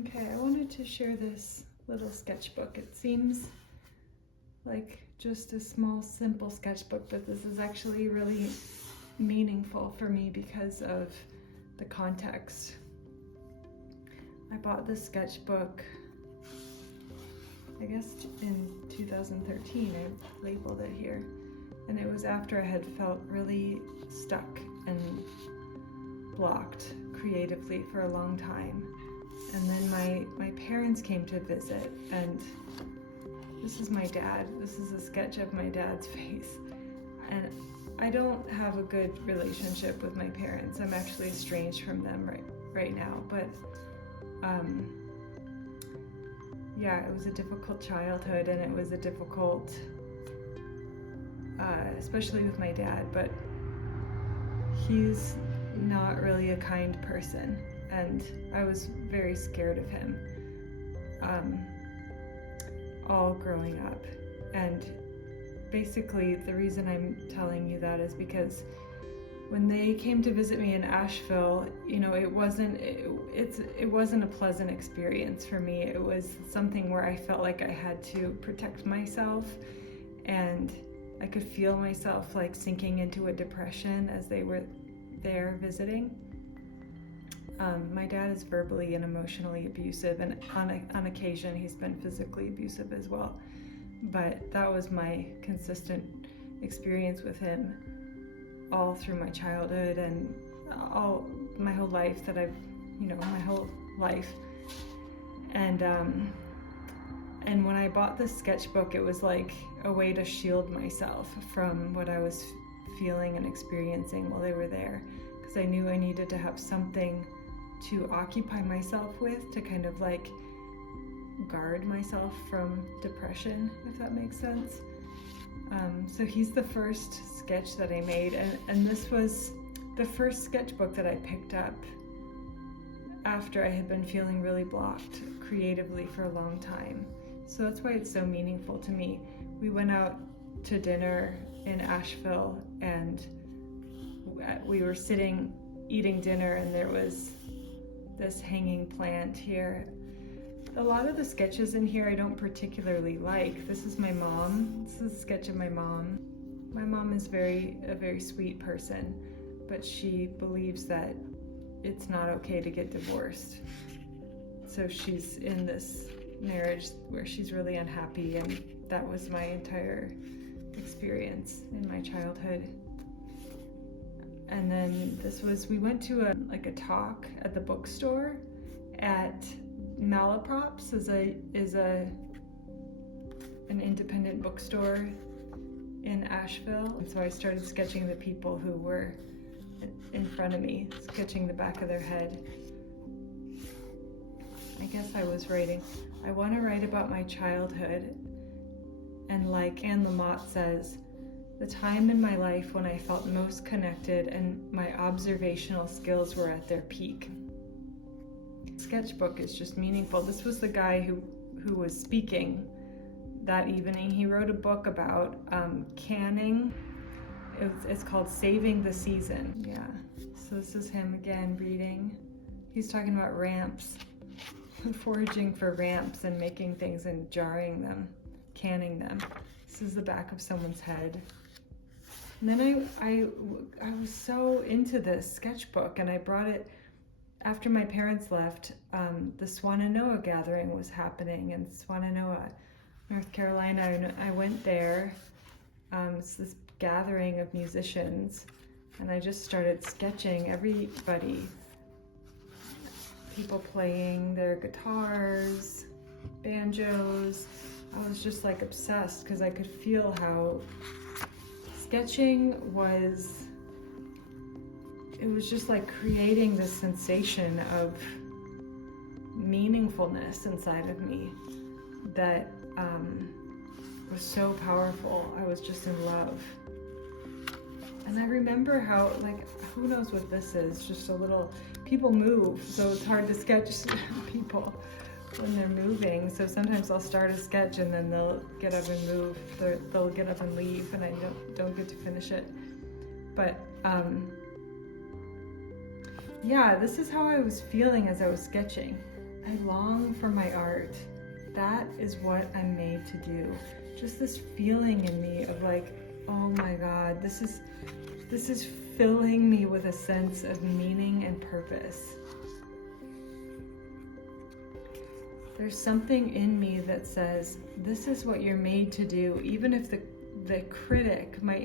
Okay, I wanted to share this little sketchbook. It seems like just a small, simple sketchbook, but this is actually really meaningful for me because of the context. I bought this sketchbook, I guess in 2013, I labeled it here. And it was after I had felt really stuck and blocked creatively for a long time. And then my parents came to visit, and this is my dad. This is a sketch of my dad's face. And I don't have a good relationship with my parents. I'm actually estranged from them right now. But yeah, it was a difficult childhood, and it was a difficult, especially with my dad, but he's not really a kind person, and I was very scared of him all growing up. And basically the reason I'm telling you that is because when they came to visit me in Asheville, you know, it wasn't a pleasant experience for me. It was something where I felt like I had to protect myself, and I could feel myself like sinking into a depression as they were there visiting. My dad is verbally and emotionally abusive, and on occasion he's been physically abusive as well. But that was my consistent experience with him all through my childhood and all my whole life my whole life. And when I bought this sketchbook, it was like a way to shield myself from what I was feeling and experiencing while they were there, because I knew I needed to have something to occupy myself with, to kind of like guard myself from depression, if that makes sense. So he's the first sketch that I made, and this was the first sketchbook that I picked up after I had been feeling really blocked creatively for a long time. So that's why it's so meaningful to me. We went out to dinner in Asheville, and we were sitting eating dinner, and there was this hanging plant here. A lot of the sketches in here I don't particularly like. This is my mom. This is a sketch of my mom. My mom is a very sweet person, but she believes that it's not okay to get divorced. So she's in this marriage where she's really unhappy, and that was my entire experience in my childhood. And then we went to a talk at the bookstore at Malaprops is an independent bookstore in Asheville. And so I started sketching the people who were in front of me, sketching the back of their head. I guess I was writing, I want to write about my childhood, and like Anne Lamott says, the time in my life when I felt most connected and my observational skills were at their peak. Sketchbook is just meaningful. This was the guy who was speaking that evening. He wrote a book about canning. It's called Saving the Season. Yeah. So this is him again reading. He's talking about ramps, foraging for ramps and making things and jarring them, canning them. This is the back of someone's head. And then I was so into this sketchbook, and I brought it after my parents left. The Swannanoa gathering was happening in Swannanoa, North Carolina. I went there. It's this gathering of musicians, and I just started sketching everybody. People playing their guitars, banjos. I was just like obsessed because I could feel how sketching was just like creating this sensation of meaningfulness inside of me that was so powerful. I was just in love. And I remember how, like, who knows what this is, just a little, people move, so it's hard to sketch people when they're moving. So sometimes I'll start a sketch and then they'll get up and move, they'll get up and leave, and I don't get to finish it. But yeah, this is how I was feeling as I was sketching. I long for my art. That is what I'm made to do. Just this feeling in me of like, oh my God, this is filling me with a sense of meaning and purpose. There's something in me that says, this is what you're made to do, even if the critic, my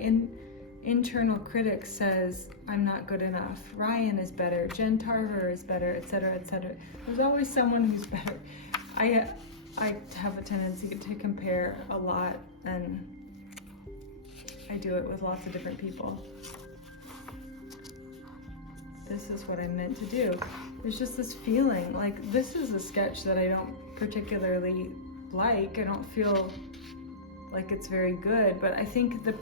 internal critic says, I'm not good enough, Ryan is better, Jen Tarver is better, etc., etc. There's always someone who's better. I have a tendency to compare a lot, and I do it with lots of different people. This is what I'm meant to do. There's just this feeling, like this is a sketch that I don't particularly like. I don't feel like it's very good, but I think the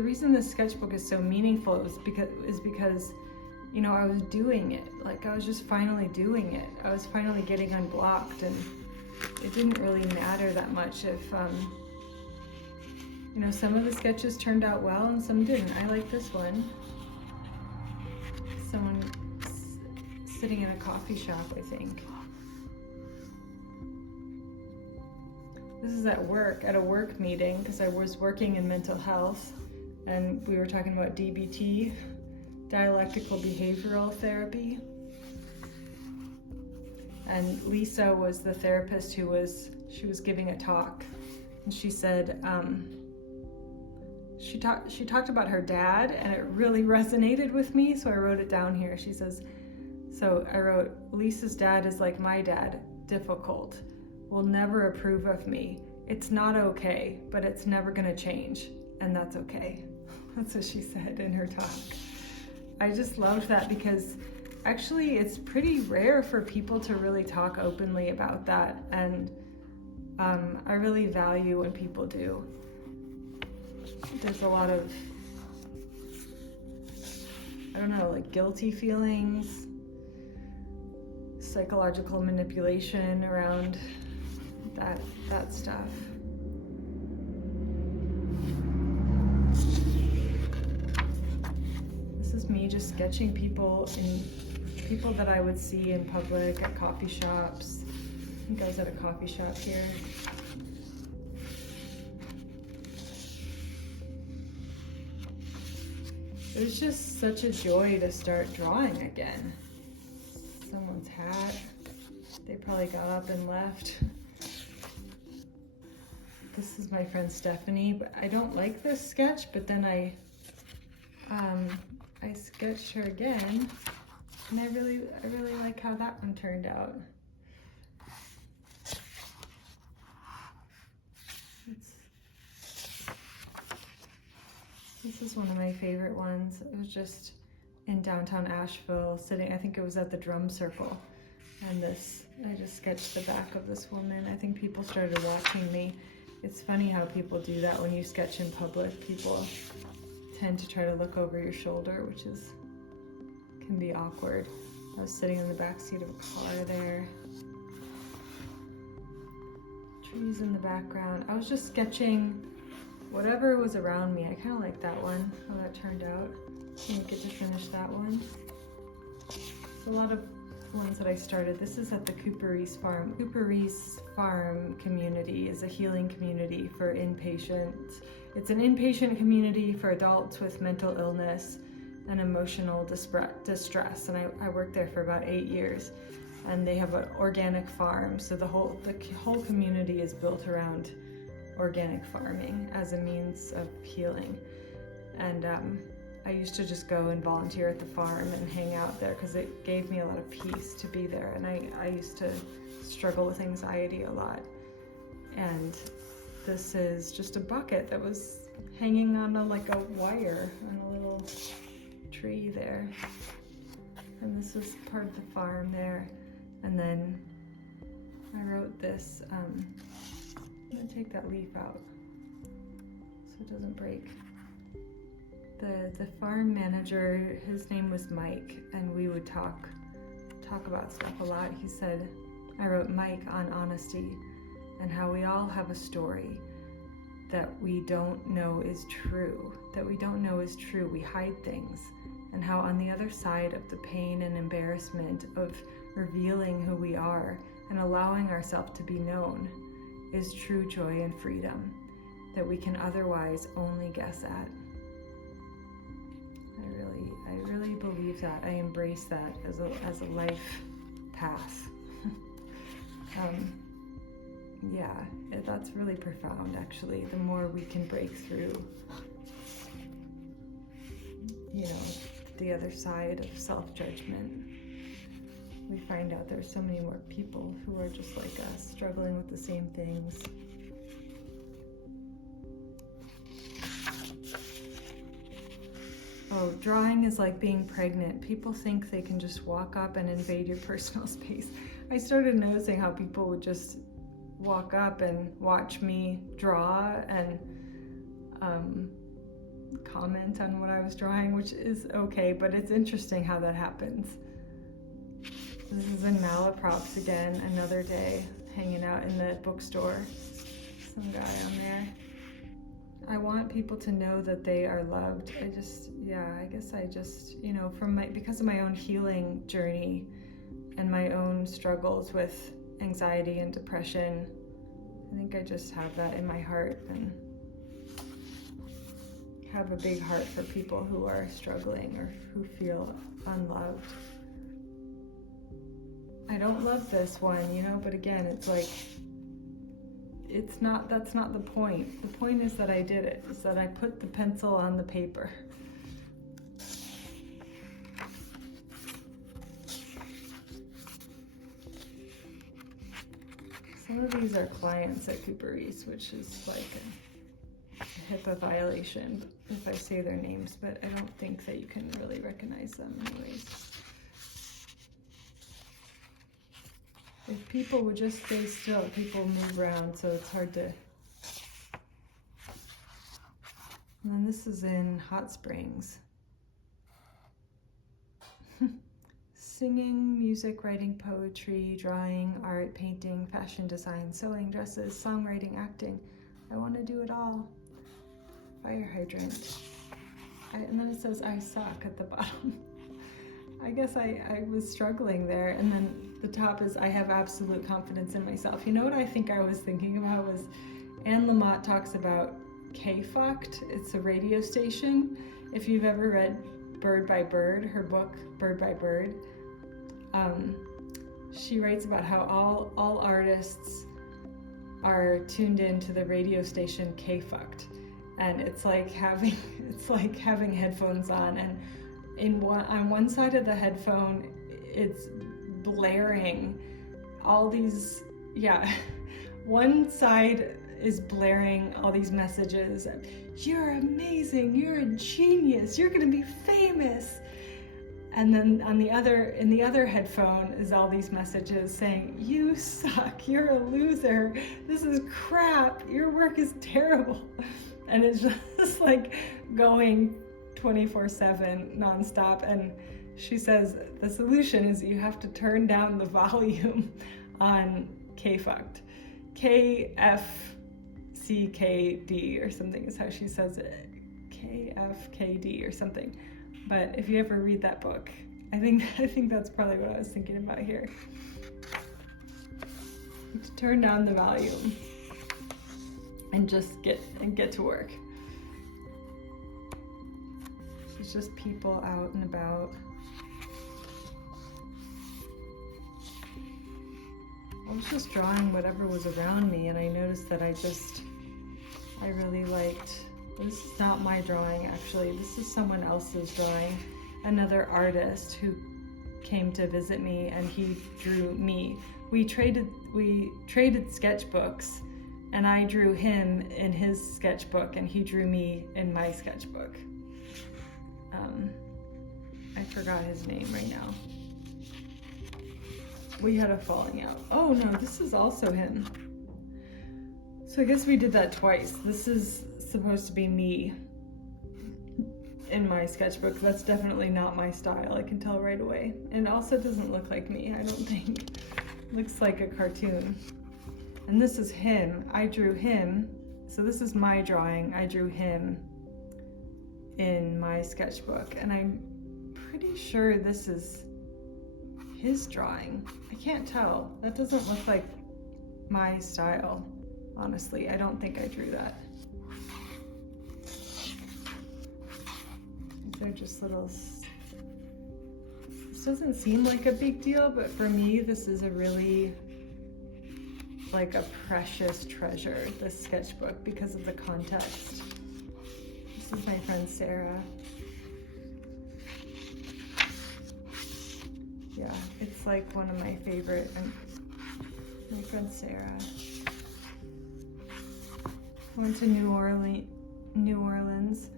reason this sketchbook is so meaningful is because you know, I was doing it. Like I was just finally doing it. I was finally getting unblocked, and it didn't really matter that much if you know, some of the sketches turned out well and some didn't. I like this one. Someone sitting in a coffee shop, I think. This is at work, at a work meeting, because I was working in mental health, and we were talking about DBT, dialectical behavioral therapy. And Lisa was the therapist she was giving a talk, and she said, she talked about her dad, and it really resonated with me, so I wrote it down here. She says, so I wrote, Lisa's dad is like my dad, difficult, will never approve of me. It's not okay, but it's never gonna change, and that's okay. That's what she said in her talk. I just loved that, because actually it's pretty rare for people to really talk openly about that, and I really value when people do. There's a lot of, I don't know, like guilty feelings, psychological manipulation around that stuff. This is me just sketching people that I would see in public, at coffee shops. I think I was at a coffee shop here. It was just such a joy to start drawing again. Someone's hat. They probably got up and left. This is my friend Stephanie, but I don't like this sketch, but then I sketched her again, and I really like how that one turned out. This is one of my favorite ones. It was just in downtown Asheville, sitting, I think it was at the drum circle. And I just sketched the back of this woman. I think people started watching me. It's funny how people do that when you sketch in public. People tend to try to look over your shoulder, which can be awkward. I was sitting in the back seat of a car there. Trees in the background. I was just sketching whatever was around me. I kind of like that one, how that turned out. Didn't get to finish that one. There's a lot of ones that I started. This is at the Cooper Reese Farm. Cooper Reese Farm community is a healing community for inpatients. It's an inpatient community for adults with mental illness and emotional distress. And I worked there for about 8 years. And they have an organic farm, so the whole community is built around organic farming as a means of healing. And I used to just go and volunteer at the farm and hang out there because it gave me a lot of peace to be there. And I used to struggle with anxiety a lot. And this is just a bucket that was hanging on a wire on a little tree there. And this was part of the farm there. And then I wrote this, I'm gonna take that leaf out so it doesn't break. The farm manager, his name was Mike, and we would talk about stuff a lot. He said, I wrote Mike on honesty and how we all have a story that we don't know is true, we hide things, and how on the other side of the pain and embarrassment of revealing who we are and allowing ourselves to be known is true joy and freedom that we can otherwise only guess at. I really believe that. I embrace that as a life path. That's really profound, actually. The more we can break through, the other side of self-judgment, we find out there's so many more people who are just like us, struggling with the same things. Oh, drawing is like being pregnant. People think they can just walk up and invade your personal space. I started noticing how people would just walk up and watch me draw and comment on what I was drawing, which is okay, but it's interesting how that happens. This is in Malaprops again, another day, hanging out in the bookstore. Some guy on there. I want people to know that they are loved. Because of my own healing journey and my own struggles with anxiety and depression, I think I just have that in my heart and have a big heart for people who are struggling or who feel unloved. I don't love this one, but again, it's like, that's not the point. The point is that I did it, is that I put the pencil on the paper. Some of these are clients at Cooper East, which is like a HIPAA violation if I say their names, but I don't think that you can really recognize them anyways. If people would just stay still, people move around, so it's hard to... And then this is in Hot Springs. Singing, music, writing, poetry, drawing, art, painting, fashion design, sewing, dresses, songwriting, acting. I want to do it all. Fire hydrant. And then it says, I suck at the bottom. I guess I was struggling there. And then the top is, I have absolute confidence in myself. You know what I think I was thinking about was, Anne Lamott talks about K-Fucked. It's a radio station. If you've ever read Bird by Bird, her book, Bird by Bird, she writes about how all artists are tuned into the radio station K-Fucked. And it's like having headphones on, and on one side of the headphone, it's blaring all these, one side is blaring all these messages. You're amazing, you're a genius, you're gonna be famous. And then in the other headphone is all these messages saying, you suck, you're a loser, this is crap, your work is terrible. And it's just like going 24/7 nonstop. And she says the solution is you have to turn down the volume on K-Fucked. KFCKD or something is how she says it. KFKD or something. But if you ever read that book, I think that's probably what I was thinking about here. To turn down the volume and just get to work. It's just people out and about. I was just drawing whatever was around me, and I noticed that I really liked, this is not my drawing actually, this is someone else's drawing, another artist who came to visit me, and he drew me. We traded sketchbooks, and I drew him in his sketchbook, and he drew me in my sketchbook. I forgot his name right now. We had a falling out. Oh no, this is also him. So I guess we did that twice. This is supposed to be me in my sketchbook. That's definitely not my style, I can tell right away. And also doesn't look like me, I don't think. Looks like a cartoon. And this is him. I drew him. So this is my drawing. I drew him in my sketchbook. And I'm pretty sure this is his drawing. I can't tell. That doesn't look like my style, honestly. I don't think I drew that. These are just little... This doesn't seem like a big deal, but for me, this is a really, like, a precious treasure, this sketchbook, because of the context. This is my friend Sarah. Yeah, it's like one of my favorite, and my friend Sarah. I went to New Orleans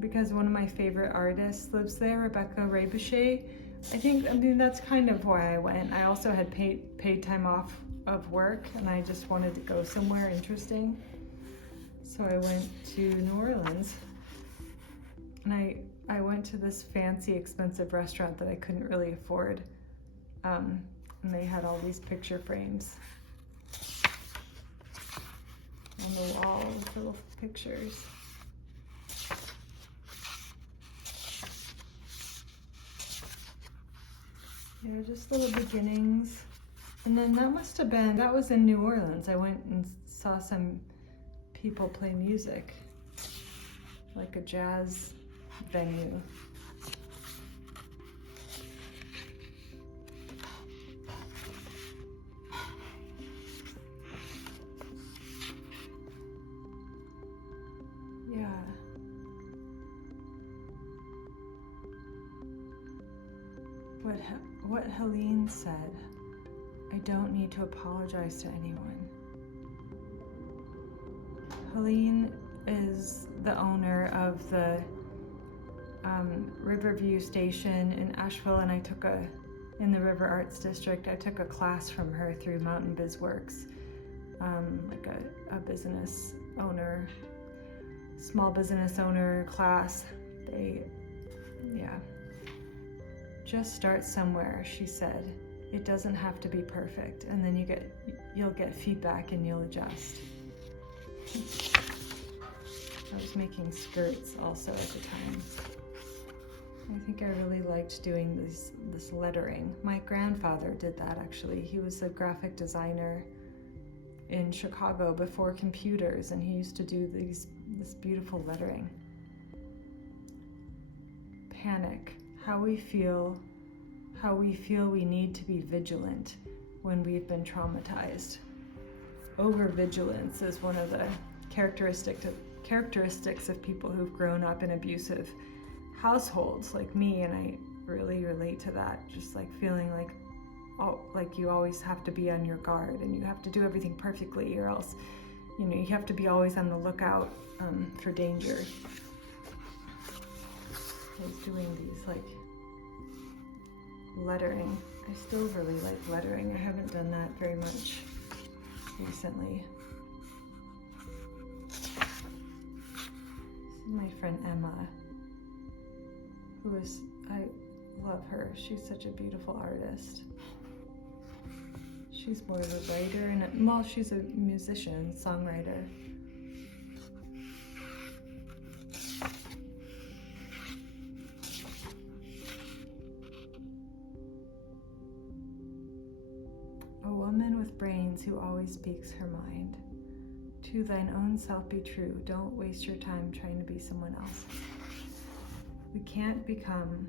because one of my favorite artists lives there, Rebecca Rebouchet. I mean, that's kind of why I went. I also had paid time off of work, and I just wanted to go somewhere interesting. So I went to New Orleans, and I went to this fancy, expensive restaurant that I couldn't really afford. And they had all these picture frames on the wall with little pictures. Yeah, just little beginnings. And then that was in New Orleans. I went and saw some people play music, like a jazz venue. Yeah. What Helene said, I don't need to apologize to anyone. Helene is the owner of the Riverview Station in Asheville, and in the River Arts District, I took a class from her through Mountain Biz Works, like a business owner, small business owner class. Just start somewhere, she said. It doesn't have to be perfect, and then you'll get feedback and you'll adjust. I was making skirts also at the time. I think I really liked doing this lettering. My grandfather did that, actually. He was a graphic designer in Chicago before computers, and he used to do this beautiful lettering. Panic. How we feel we need to be vigilant when we've been traumatized. Overvigilance is one of the characteristics of people who've grown up in abusive households like me, and I really relate to that. Just like feeling like you always have to be on your guard, and you have to do everything perfectly, or else, you have to be always on the lookout for danger. I was doing these lettering. I still really like lettering. I haven't done that very much recently. This is my friend Emma, I love her. She's such a beautiful artist. She's more of a writer, and she's a musician, songwriter. A woman with brains who always speaks her mind. To thine own self be true. Don't waste your time trying to be someone else. You can't become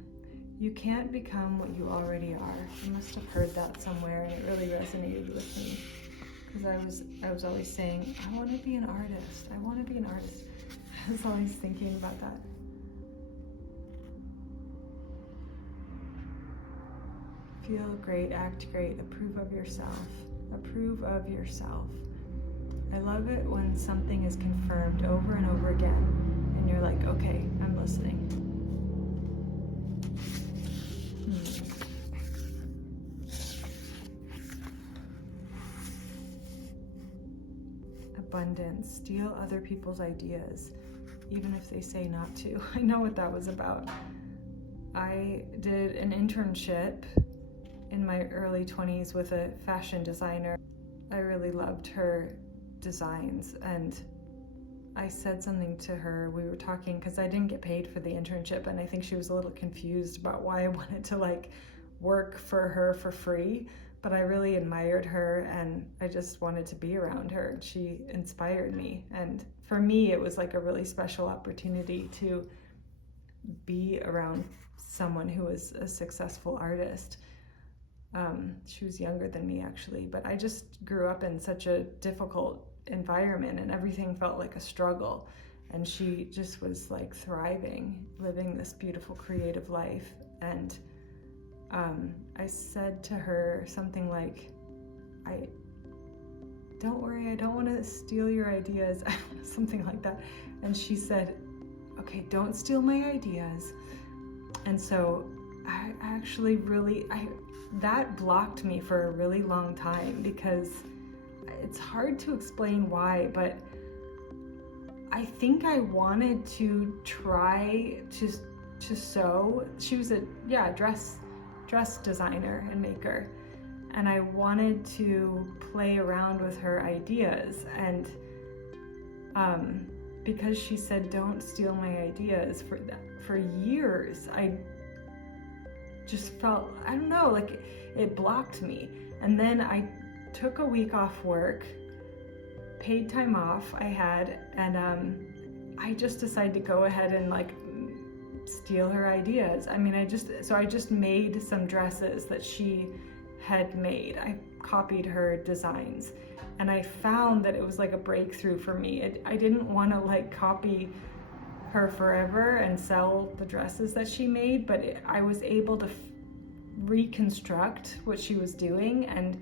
what you already are. I must have heard that somewhere, and it really resonated with me, because I was always saying, I want to be an artist. I want to be an artist. I was always thinking about that. Feel great, act great, approve of yourself. Approve of yourself. I love it when something is confirmed over and over again, and you're like, okay, I'm listening. Abundance. Steal other people's ideas, even if they say not to. I know what that was about. I did an internship in my early 20s with a fashion designer. I really loved her designs, and I said something to her. We were talking because I didn't get paid for the internship, and I think she was a little confused about why I wanted to work for her for free, but I really admired her and I just wanted to be around her. She inspired me. And for me, it was like a really special opportunity to be around someone who was a successful artist. She was younger than me actually, but I just grew up in such a difficult environment and everything felt like a struggle. And she just was like thriving, living this beautiful creative life. And I said to her something like, don't worry, I don't want to steal your ideas, something like that. And she said, okay, don't steal my ideas. And so I actually really, that blocked me for a really long time, because it's hard to explain why, but I think I wanted to try to sew. She was a dress designer and maker, and I wanted to play around with her ideas. And because she said don't steal my ideas, for years I just felt, I don't know, like it blocked me. And then I took a week off work, paid time off I had, and I just decided to go ahead and like steal her ideas. I mean, I just made some dresses that she had made. I copied her designs, and I found that it was like a breakthrough for me. I didn't want to like copy her forever and sell the dresses that she made, but I was able to reconstruct what she was doing and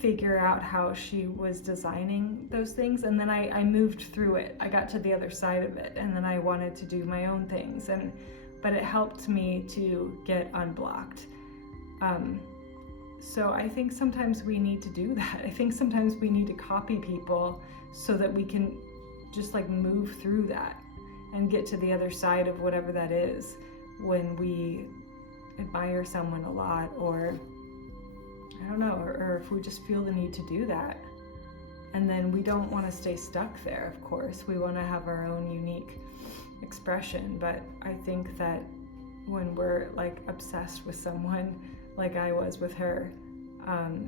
figure out how she was designing those things. And then I moved through it. I got to the other side of it, and then I wanted to do my own things. But it helped me to get unblocked. So I think sometimes we need to do that. I think sometimes we need to copy people so that we can just like move through that and get to the other side of whatever that is when we admire someone a lot, or I don't know, or if we just feel the need to do that. And then we don't want to stay stuck there, of course. We want to have our own unique expression, but I think that when we're like obsessed with someone like I was with her,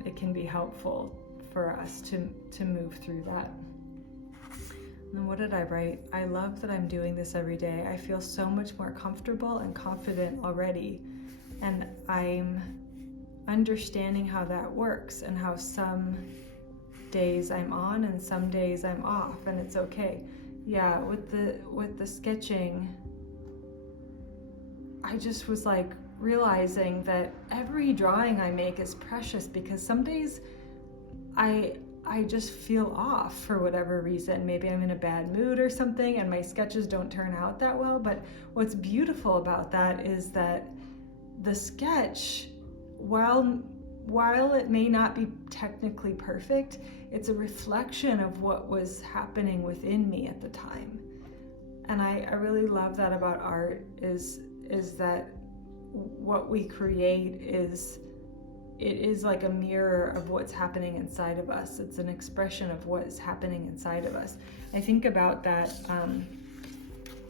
it can be helpful for us to move through that. And what did I write? I love that I'm doing this every day. I feel so much more comfortable and confident already, and I'm understanding how that works and how some days I'm on and some days I'm off, and it's okay. Yeah, with the sketching, I just was like realizing that every drawing I make is precious, because some days I just feel off for whatever reason. Maybe I'm in a bad mood or something and my sketches don't turn out that well. But what's beautiful about that is that the sketch, while it may not be technically perfect, it's a reflection of what was happening within me at the time. And I really love that about art, is that what we create is like a mirror of what's happening inside of us. It's an expression of what is happening inside of us. I think about that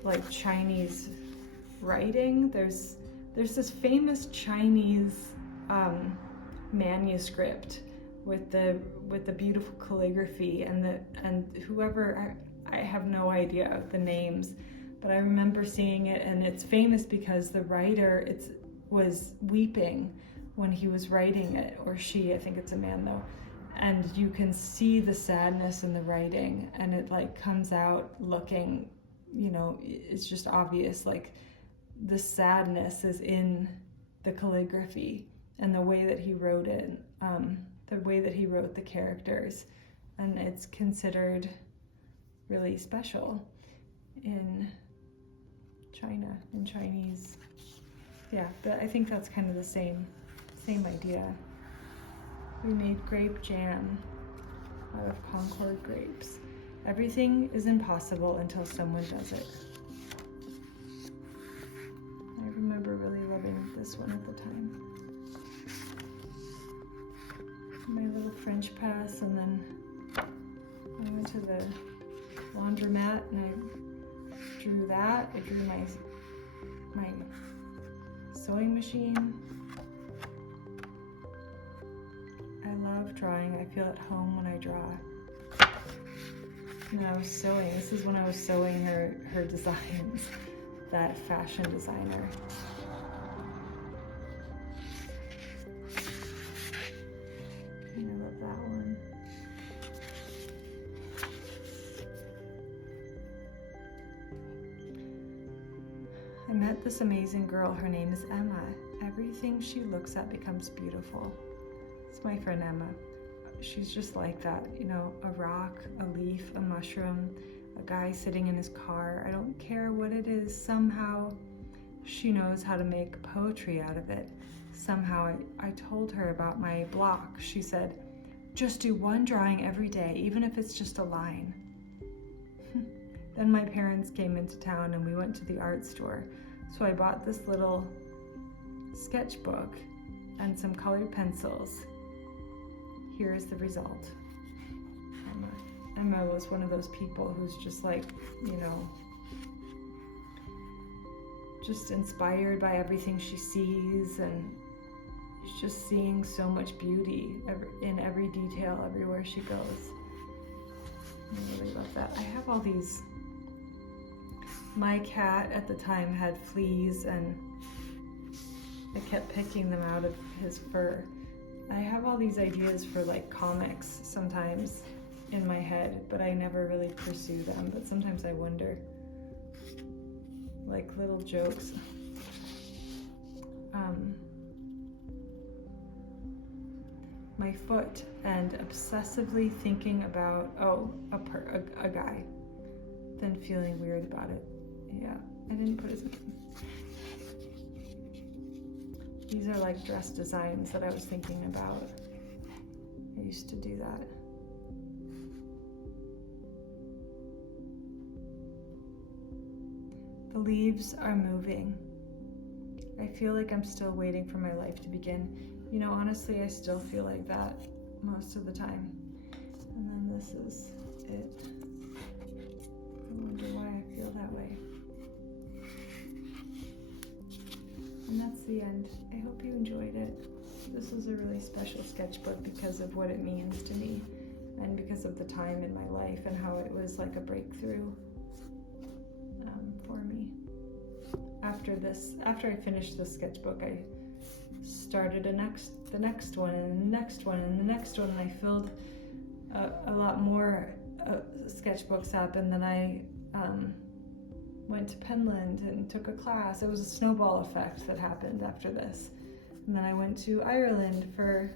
like Chinese writing. There's this famous Chinese manuscript with the beautiful calligraphy and whoever, I have no idea of the names, but I remember seeing it, and it's famous because the writer was weeping when he was writing it, or she, I think it's a man though, and you can see the sadness in the writing, and it like comes out looking, it's just obvious, like the sadness is in the calligraphy and the way that he wrote it, the way that he wrote the characters, and it's considered really special in China, in Chinese. Yeah, but I think that's kind of the same idea. We made grape jam out of Concord grapes. Everything is impossible until someone does it. I remember really loving this one at the time. My little French press, and then I went to the laundromat and I drew that. I drew my sewing machine. love drawing. I feel at home when I draw. And I was sewing. This is when I was sewing her designs, that fashion designer. And I love that one. I met this amazing girl. Her name is Emma. Everything she looks at becomes beautiful. It's my friend Emma. She's just like that, you know, a rock, a leaf, a mushroom, a guy sitting in his car. I don't care what it is. Somehow she knows how to make poetry out of it. Somehow I told her about my block. She said, just do one drawing every day, even if it's just a line. Then my parents came into town and we went to the art store. So I bought this little sketchbook and some colored pencils. Here's the result. Emma was one of those people who's just like, you know, just inspired by everything she sees, and she's just seeing so much beauty in every detail everywhere she goes. I really love that. I have all these. My cat at the time had fleas and I kept picking them out of his fur. I have all these ideas for like comics sometimes in my head, but I never really pursue them. But sometimes I wonder, like little jokes. My foot, and obsessively thinking about, a guy, then feeling weird about it. Yeah, I didn't put his name. These are like dress designs that I was thinking about. I used to do that. The leaves are moving. I feel like I'm still waiting for my life to begin. You know, honestly, I still feel like that most of the time. And then this is it. I wonder why I feel that way. And that's the end. I hope you enjoyed it. This was a really special sketchbook because of what it means to me and because of the time in my life and how it was like a breakthrough for me. After I finished this sketchbook, I started the next one and the next one and the next one, and I filled a lot more sketchbooks up, and then I went to Penland and took a class. It was a snowball effect that happened after this. And then I went to Ireland for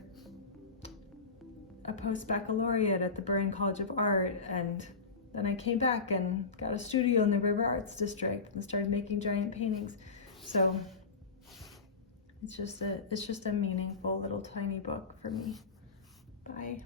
a post-baccalaureate at the Burren College of Art, and then I came back and got a studio in the River Arts District and started making giant paintings. So it's just a meaningful little tiny book for me. Bye.